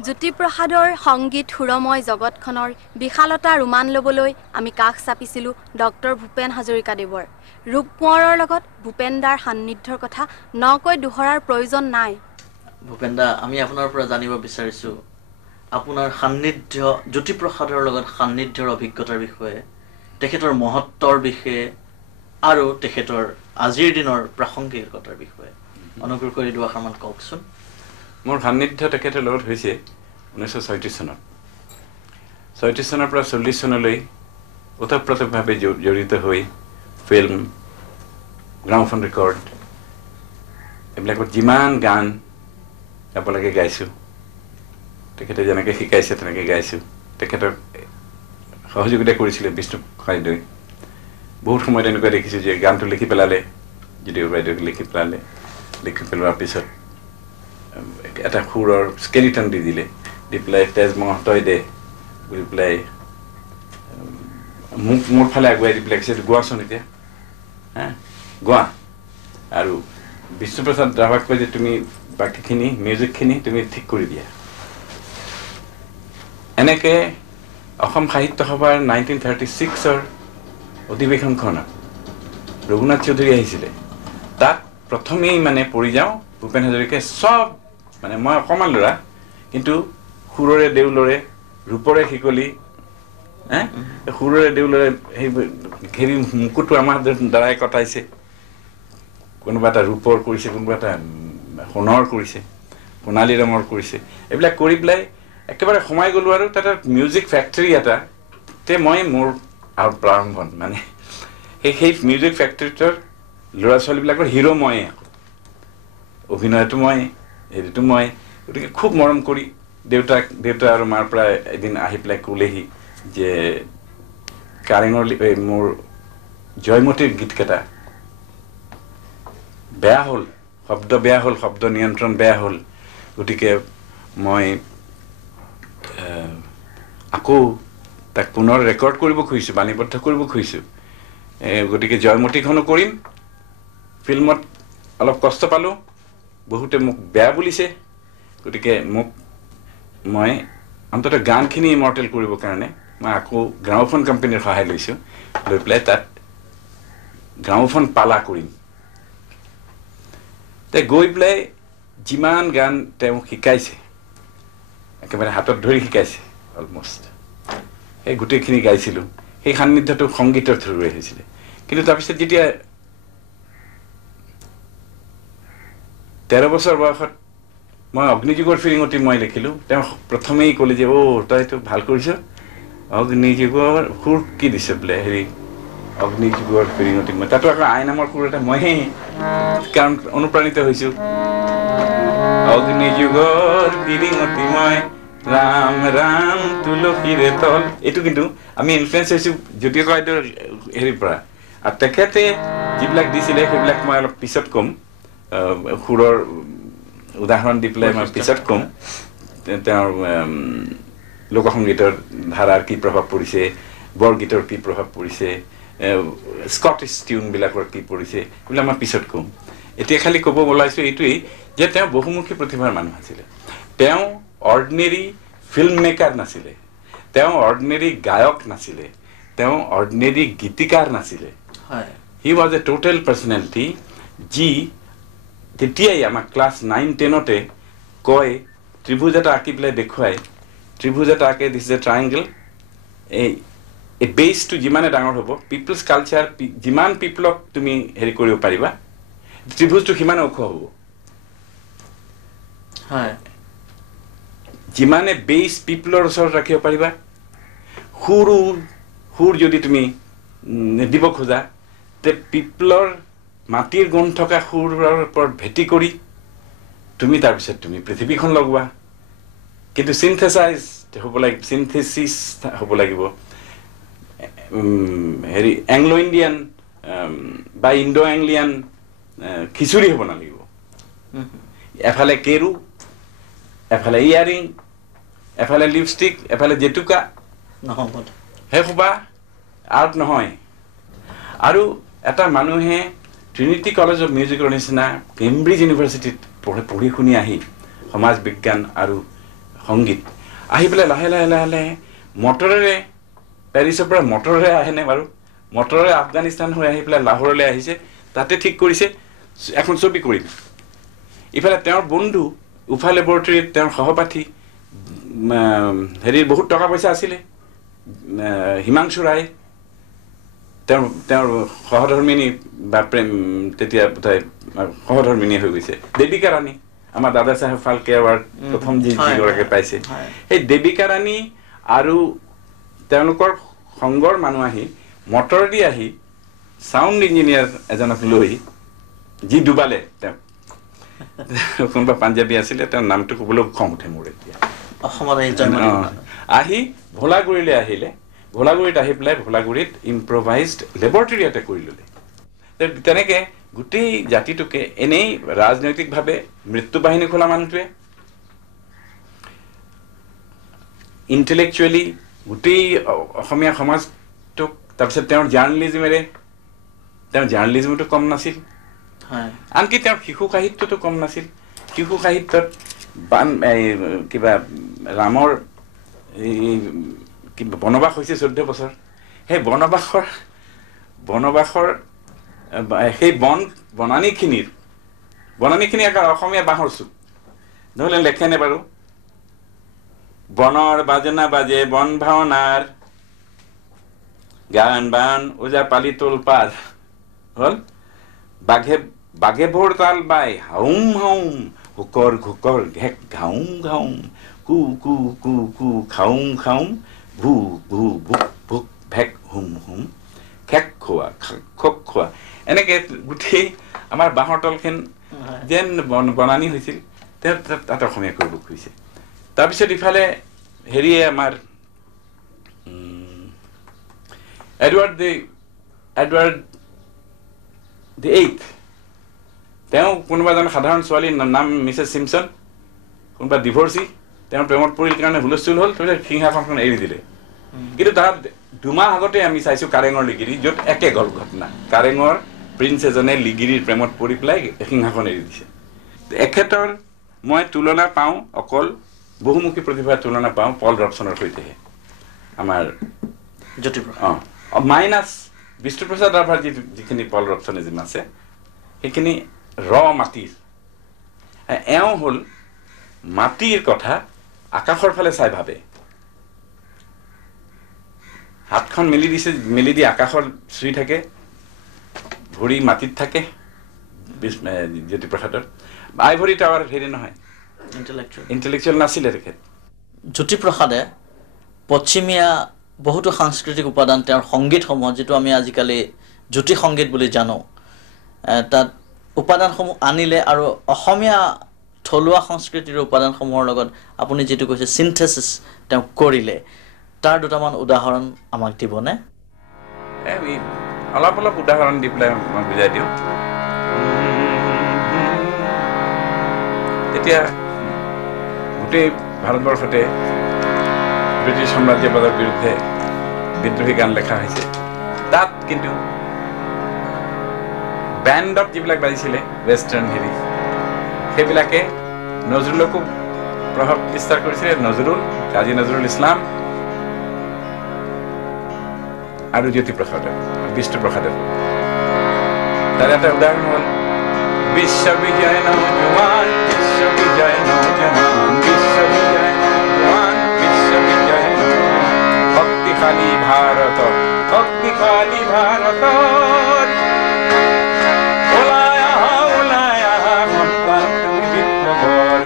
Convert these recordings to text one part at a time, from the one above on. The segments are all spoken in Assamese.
জ্যোতিপ্ৰসাদৰ সংগীত সুৰময় জগতখনৰ বিশালতা ৰোমান ল'বলৈ আমি কাষ চাপিছিলোঁ ডক্টৰ ভূপেন হাজৰিকাদেৱৰ। ৰূপ কোঁৱৰৰ লগত ভূপেন দাৰ সান্নিধ্যৰ কথা নকৈ দোহৰাৰ প্ৰয়োজন নাই। ভূপেন দা, আমি আপোনাৰ পৰা জানিব বিচাৰিছোঁ আপোনাৰ সান্নিধ্য, জ্যোতিপ্ৰসাদৰ লগত সান্নিধ্যৰ অভিজ্ঞতাৰ বিষয়ে, তেখেতৰ মহত্বৰ বিষয়ে আৰু তেখেতৰ আজিৰ দিনৰ প্ৰাসংগিকতাৰ বিষয়ে অনুগ্ৰহ কৰি দুআষাৰমান কওকচোন। মোৰ সান্নিধ্য তেখেতৰ লগত হৈছে 1936 চনত। 36 চনৰ পৰা 40 চনলৈ ওতঃপ্ৰোতভাৱে জড়িত হৈ ফিল্ম, গ্ৰামোফোন ৰেকৰ্ড এইবিলাকত যিমান গান গাব লাগে গাইছোঁ। তেখেতে যেনেকৈ শিকাইছে তেনেকৈ গাইছোঁ। তেখেতক সহযোগিতা কৰিছিলে বিষ্ণু খাইদৈ। বহুত সময়ত এনেকুৱা দেখিছোঁ যে গানটো লিখি পেলালে, যদিও বাইদেউক লিখি পেলোৱাৰ পিছত এটা সুৰৰ স্কেলিটন দি দিলে, দি পেলাই তেজ মহতই দে বুলি পেলাই মোৰ ফালে আগুৱাই দি পেলাই কৈছে গোৱাচোন এতিয়া, গোৱা। আৰু বিষ্ণুপ্ৰসাদ ৰাভাক কয় যে তুমি বাকীখিনি মিউজিকখিনি তুমি ঠিক কৰি দিয়া। এনেকৈ অসম সাহিত্য সভাৰ 1936ৰ অধিৱেশনখনত ৰঘুনাথ চৌধুৰী আহিছিলে। তাত প্ৰথমেই মানে পৰি যাওঁ ভূপেন হাজৰিকাই চব, মানে মই অকণমান ল'ৰা কিন্তু সুৰৰে দেউলৰে ৰূপৰে শিকলি, সুৰৰে দেউলৰে সেই ঘেৰি মুকুটটো আমাৰ দ্বাৰাই কটাইছে। কোনোবা এটা ৰূপৰ কৰিছে, কোনোবা এটা সোণৰ কৰিছে, সোণালী ৰঙৰ কৰিছে। এইবিলাক কৰি পেলাই একেবাৰে সোমাই গ'লোঁ আৰু তাত মিউজিক ফেক্টৰী এটাতে মই মোৰ প্ৰাৰম্ভণ, মানে সেই মিউজিক ফেক্টৰীটোৰ ল'ৰা ছোৱালীবিলাকৰ হিৰো ময়ে, অভিনয়টো মই, হেৰিটো মই। গতিকে খুব মৰম কৰি দেউতা আৰু মাৰ পৰা এদিন আহি পেলাই ক'লেহি যে কাৰেঙৰ মোৰ জয়মতীৰ গীতকেইটা বেয়া হ'ল, শব্দ বেয়া হ'ল, শব্দ নিয়ন্ত্ৰণ বেয়া হ'ল। গতিকে মই আকৌ তাক পুনৰ ৰেকৰ্ড কৰিব খুজিছোঁ, বাণীবদ্ধ কৰিব খুজিছোঁ। গতিকে জয়মতীখনো কৰিম। ফিল্মত অলপ কষ্ট পালোঁ, বহুতে মোক বেয়া বুলিছে। গতিকে মই অন্ততঃ গানখিনি ইমৰ্টেল কৰিবৰ কাৰণে মই আকৌ গ্ৰামোফোন কোম্পানীৰ সহায় লৈছোঁ, লৈ পেলাই তাত গ্ৰামোফোন পালা কৰিম। গৈ পেলাই যিমান গান তেওঁ শিকাইছে, একেবাৰে হাতত ধৰি শিকাইছে অলমষ্ট, সেই গোটেইখিনি গাইছিলোঁ। সেই সান্নিধ্যটো সংগীতৰ থ্ৰুৰে হৈছিলে। কিন্তু তাৰপিছত যেতিয়া 13 বছৰ বয়সত মই অগ্নিযুগৰ ফিৰিঙতি মই লিখিলোঁ, তেওঁ প্ৰথমেই ক'লে যে তইতো ভাল কৰিছ, অগ্নিযুগৰ সুৰ কি দিছে বোলে, হেৰি অগ্নিযুগৰ ফিৰিঙতি। মই তাতো আকৌ আই নামৰ সুৰ এটা মইহে কাৰণ অনুপ্ৰাণিত হৈছোঁ। অগ্নিযুগৰ ফিৰিঙতি মই ৰাম ৰাম তুলসীৰে তল, এইটো কিন্তু আমি ইনফ্লুৱেঞ্চ হৈছোঁ জ্যোতিপ্ৰসাদৰ হেৰিৰ পৰা। আৰু তেখেতে যিবিলাক দিছিলে সেইবিলাক মই অলপ পিছত ক'ম, সুৰৰ উদাহৰণ দি পেলাই মই পিছত ক'ম। তেওঁৰ লোকসংগীতৰ ধাৰাৰ কি প্ৰভাৱ পৰিছে, বৰগীতৰ কি প্ৰভাৱ পৰিছে, স্কটিছ টিউনবিলাকৰ কি পৰিছে, এইবিলাক মই পিছত ক'ম। এতিয়া খালি ক'ব ওলাইছোঁ এইটোৱেই যে তেওঁ বহুমুখী প্ৰতিভাৰ মানুহ আছিলে। তেওঁ অৰ্ডিনেৰী ফিল্ম মেকাৰ নাছিলে, তেওঁ অৰ্ডিনেৰী গায়ক নাছিলে, তেওঁ অৰ্ডিনেৰী গীতিকাৰ নাছিলে। He was a total personality, যি তেতিয়াই আমাক ক্লাছ 9-10তে কয়, ত্ৰিভুজ এটা আঁকি পেলাই দেখুৱাই, ত্ৰিভুজ এটা আঁকে, দিছ ইজ এ ট্ৰাইংগল, এই বেছটো যিমানে ডাঙৰ হ'ব, পিপলছ কালচাৰ যিমান পিপলক তুমি হেৰি কৰিব পাৰিবা, ত্ৰিভুজটো সিমানে ওখ হ'ব। যিমানে বেছ পিপলৰ ওচৰত ৰাখিব পাৰিবা, সুৰ যদি তুমি দিব খোজা, তে পিপলৰ মাটিৰ গুণ থকা সুৰৰ ওপৰত ভেটি কৰি তুমি তাৰপিছত তুমি পৃথিৱীখন লগোৱা। কিন্তু চিন্থেচাইজ হ'ব লাগিব, চিন্থেচিছ হ'ব লাগিব, হেৰি এংলো ইণ্ডিয়ান বা ইণ্ডো এংলিয়ান খিচুৰি হ'ব নালাগিব। এফালে কেৰু, এফালে ইয়াৰিং, এফালে লিপষ্টিক, এফালে জেতুকা, সেই সোপা আৰ্ট নহয়। আৰু এটা মানুহে ট্ৰিনিটি কলেজ অফ মিউজিকৰ নিচিনা কেম্ব্ৰিজ ইউনিভাৰ্চিটিত পঢ়ি শুনি আহি সমাজ বিজ্ঞান আৰু সংগীত আহি পেলাই লাহে লাহে লাহে লাহে মটৰেৰে পেৰিছৰ পৰা মটৰেৰে আহেনে বাৰু মটৰেৰে আফগানিস্তান হৈ আহি পেলাই লাহোৰলৈ আহিছে তাতে ঠিক কৰিছে এখন ছবি কৰিম ইফালে তেওঁৰ বন্ধু উফা লেবৰেটৰীত তেওঁৰ সহপাঠী হেৰিৰ বহুত টকা পইচা আছিলে হিমাংশু ৰায় তেওঁৰ সহধৰ্মিনী বা প্ৰেম তেতিয়া বোধহয় সহধৰ্মিনী হৈ গৈছে দেৱিকা ৰাণী আমাৰ দাদা চাহেব ফাল্কে এৱাৰ্ড প্ৰথম যিগৰাকী পাইছে সেই দেৱিকা ৰাণী আৰু তেওঁলোকৰ সংগৰ মানুহ আহি মটৰ দি আহি সাউণ্ড ইঞ্জিনিয়াৰ এজনক লৈ যি ডুবালে তেওঁ কোনোবা পাঞ্জাবী আছিলে তেওঁৰ নামটো ক'বলৈ খং উঠে মোৰ এতিয়া আহি ভোলাগুৰিলৈ আহিলে ভোলাগুৰিত আহি পেলাই ভোলাগুৰিত ইম্প্ৰভাইজড লেবৰেটৰী এটা কৰি ল'লে তেনেকৈ গোটেই জাতিটোকে এনেই ৰাজনৈতিকভাৱে মৃত্যু বাহিনী খোলা মানুহটোৱে ইণ্টেলেকচুৱেলি গোটেই অসমীয়া সমাজটোক তাৰপিছত তেওঁৰ জাৰ্ণেলিজমতো কম নাছিল আনকি তেওঁৰ শিশু সাহিত্যটো কম নাছিল শিশু সাহিত্যত কিবা ৰামৰ কিবা বনবাস হৈছে 14 বছৰ সেই বনবাসৰ সেই বনানীখিনি একাৰ অসমীয়া বাঁহৰ চুক নহ'লে লেখেনে বাৰু বনৰ বাজনা বাজে বন ভাওনাৰ গান বান ওজা পালি তোল পাৰ হ'ল বাঘে ভোৰ তাল বাই হাউম হাউম হুকৰ ঘুকৰ ঘেক ঘাউম ঘাউম কু কু কু কু খাউম খাউম ভু ভু ভুক ভুক ভেক হুম হুম খেক খোৱা খক খোৱা এনেকৈ গোটেই আমাৰ বাঁহৰ তলখন যেন বনানী হৈছিল তেওঁ তাত অসমীয়া কৰিব খুজিছে তাৰপিছত ইফালে হেৰিয়ে আমাৰ এডৱাৰ্ড দি এইথ তেওঁ কোনোবা এজন সাধাৰণ ছোৱালীৰ নাম মিছেছ চিমছন কোনোবা ডিভৰ্চি তেওঁৰ প্ৰেমত পৰিল কাৰণে হুলস্থুল হ'ল তাৰপিছত সিংহাসনখন এৰি দিলে কিন্তু তাৰ 2 মাহ আগতে আমি চাইছোঁ কাৰেঙৰ লিগিৰি য'ত একে গ'ল ঘটনা কাৰেঙৰ প্ৰিন্স এজনে লিগিৰিৰ প্ৰেমত পৰি পেলাই সিংহাসন এৰি দিছে এখেতৰ মই তুলনা পাওঁ অকল বহুমুখী প্ৰতিভাৰ তুলনা পাওঁ পল ৰবচনৰ সৈতেহে আমাৰ মাইনাছ বিষ্ণুপ্ৰসাদ ৰাভাৰ যিখিনি পল ৰবচনিজিম আছে সেইখিনি মাটিৰ এওঁ হ'ল মাটিৰ কথা আকাশৰ ফালে চাই ভাবে হাতখন মেলি দি আকাশৰ চুই থাকে ভৰি মাটিত থাকে জ্যোতিপ্ৰসাদৰ আইভৰি টাৱাৰ হেৰি নহয় ইণ্টেলেকচুৱেল নাছিলে তেখেত জ্যোতিপ্ৰসাদে পশ্চিমীয়া বহুতো সাংস্কৃতিক উপাদান তেওঁৰ সংগীতসমূহ যিটো আমি আজিকালি জ্যোতি সংগীত বুলি জানো তাত উপাদানসমূহ আনিলে আৰু অসমীয়া থলুৱা সংস্কৃতিৰ উপাদানসমূহৰ লগত আপুনি যেটো কৈছে সিনথেসিস তেওঁ কৰিলে তাৰ দুটামান উদাহৰণ আমাক দিবনে অলপ উদাহৰণ দি পেলাই মই বুজাই দিওঁ তেতিয়া গোটেই ভাৰতবৰ্ষতে ব্ৰিটিছ সাম্ৰাজ্যবাদৰ বিৰুদ্ধে বিদ্ৰোহী গান লেখা হৈছে তাত কিন্তু ব্যাণ্ডত যিবিলাক বাজিছিলে ৱেষ্টাৰ্ণ হেৰি সেইবিলাকে নজৰুলকো প্ৰভাৱ বিস্তাৰ কৰিছিলে নজৰুল কাজী নজৰুল ইছলাম আৰু জ্যোতিপ্ৰসাদে বিষ্ণুপ্ৰসাদে তাৰ এটা উদাহৰণ হ'ল বিশ্ববিজয় নৌজৱান বিশ্ববিজয় নৌজৱান বিশ্ববিজয় নৌজৱান বিশ্ববিজয় শক্তিশালী Bharat বিশ্ববিজয় নৌজৱান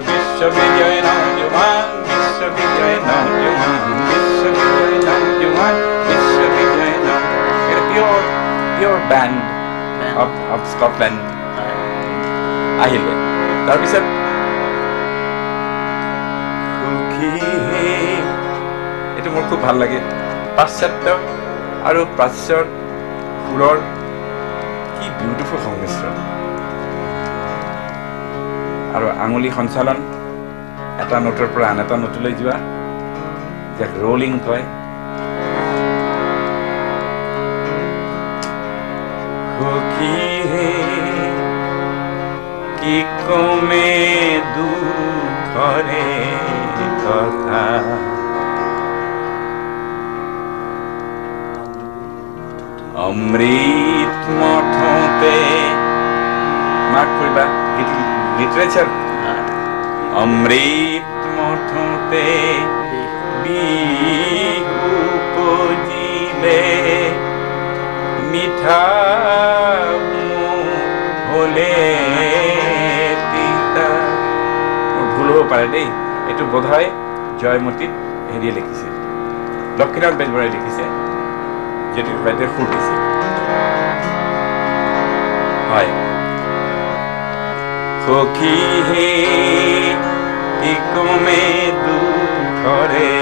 বিশ্ববিজয় নৌজৱান বিশ্ববিজয় নৌজৱান বিশ্ববিজয় pure band of Scotland আহিলে তাৰপিছত এইটো মোৰ খুব ভাল লাগে পাশ্চাত্য আৰু প্ৰাচ্যৰ সুৰৰ কি বিউটিফুল সংমিশ্ৰণ আৰু আঙুলি সঞ্চালন এটা নোটৰ পৰা আন এটা নোটলৈ যোৱা যাক ৰোলিং কয় কি কমে দুখৰে অমৃত মথতে মাৰ্ক কৰিবা লিটাৰেচাৰ অমৃত মথতে বিহু পজিলে মিঠা হলে তিতা ভুল হ'ব পাৰে দেই এইটো বোধহয় জয়মতীত হেৰিয়ে লিখিছিল লক্ষ্মীনাথ বেজবৰাই লিখিছে জ্যোতি বাইদেৱে সুৰ দিছিল হয় সখী হে কি কমে দুখৰে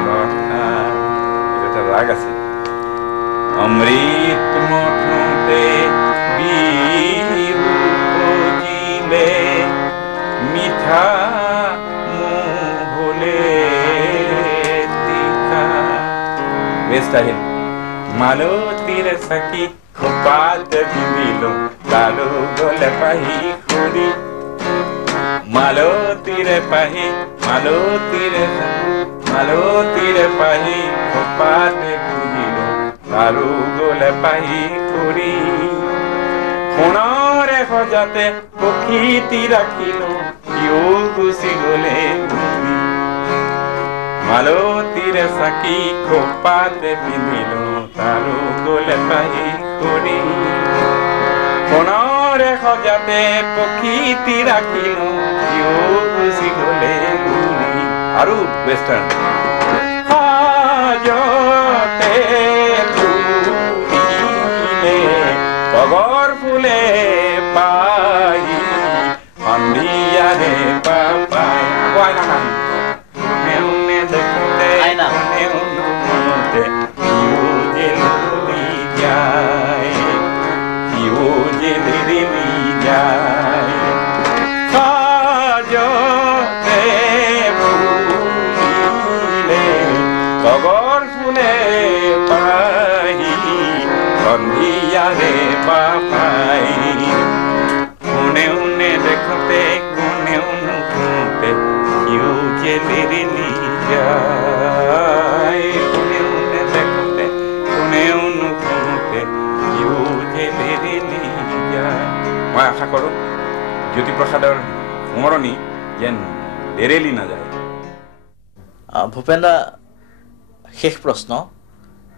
কথা এটা ৰাগ আছে অমৃত মথতে বিহু পজিলে মিঠা মুহলে তিতা বেষ্ট আহিল মালতীৰ চাকি খোপাত পিন্ধিলো লালু গলে পাহি খুৰি মালতীৰ পাহি খোপাত পিন্ধিলো লালু গলে পাহি খুৰি সোণৰে সজাতে পক্ষীটি ৰাখিলো কিয় গুচি গলে ঘূৰি মালতীৰ চাকি খোপাতে পিন্ধিলো তাৰো গলে পাহি খুৰি সোণৰে সজাতে পক্ষীটি ৰাখিলো কিয় গুচি গলে ঘূৰি আৰু ৱেষ্টাৰ্ণ সাজতে ফুলিলে তগৰ ফুলে পাহি সন্ধিয়াৰে পাপাই কোৱাই নাখান তগৰ ফুলে পাহি সন্ধিয়াৰে পাপাই কোনে উনে দেখোতে কোনেও নুশুতে কিয় যে লিৰিলি যায় কোনে উনে দেখোতে কোনেও নুশুতে কিয় যে লিৰিলি যায় মই আশা কৰোঁ জ্যোতিপ্ৰসাদৰ সোঁৱৰণি যেন ডেৰেলি নাযায় ভূপেন দা শেষ প্ৰশ্ন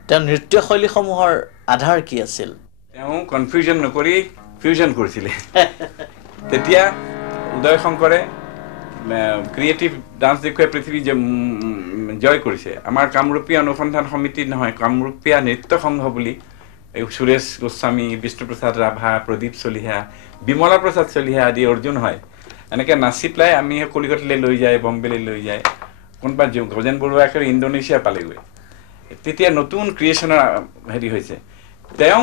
তেওঁ নৃত্যশৈলীসমূহৰ আধাৰ কি আছিল তেওঁ কনফিউজন নকৰি ফিউজন কৰিছিলে তেতিয়া উদয় শংকৰে ক্ৰিয়েটিভ ডান্স দেখুৱাই পৃথিৱী জয় কৰিছে আমাৰ কামৰূপীয়া অনুসন্ধান সমিতি নহয় কামৰূপীয়া নৃত্য সংঘ বুলি এই সুৰেশ গোস্বামী বিষ্ণুপ্ৰসাদ ৰাভা প্ৰদীপ চলিহা বিমলা প্ৰসাদ চলিহা আদি অৰ্জুন হয় এনেকৈ নাচি পেলাই আমি কলিকতালৈ লৈ যায় বম্বেলৈ লৈ যায় কোনোবা গজেন বৰুৱাকে ইণ্ডোনেছিয়া পালেগৈ তেতিয়া নতুন ক্ৰিয়েশ্যনৰ হেৰি হৈছে তেওঁ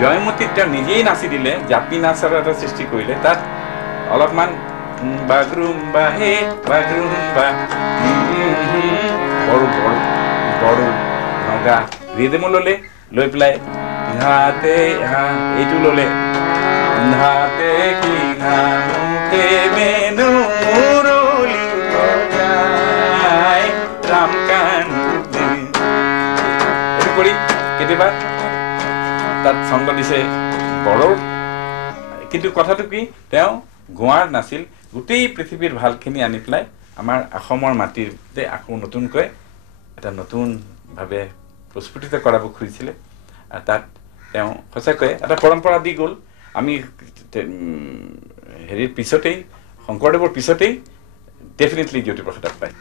জয়মতীত তেওঁ নিজেই নাচি দিলে জাপি নাচৰ এটা সৃষ্টি কৰিলে তাত অলপমান বাগৰুম বাহে বাগৰুম বা বড়ো নগা ৰিদমো ল'লে লৈ পেলাই ঘাতে এইটো ল'লে ঘাতে কি ঘাতে মেনু মুৰলি বজাই ৰাম কান্দে এইটো কৰি কেতিয়াবা তাত ছন্দ দিছে বড়োৰ কিন্তু কথাটো কি তেওঁ গোৱাৰ নাছিল গোটেই পৃথিৱীৰ ভালখিনি আনি পেলাই আমাৰ অসমৰ মাটিতে আকৌ নতুনকৈ এটা নতুনভাৱে প্ৰস্ফুটিত কৰাব খুজিছিলে তাত তেওঁ সঁচাকৈ এটা পৰম্পৰা দি গ'ল আমি হেৰিৰ পিছতেই শংকৰদেৱৰ পিছতেই ডেফিনেটলি জ্যোতিপ্ৰসাদক পায়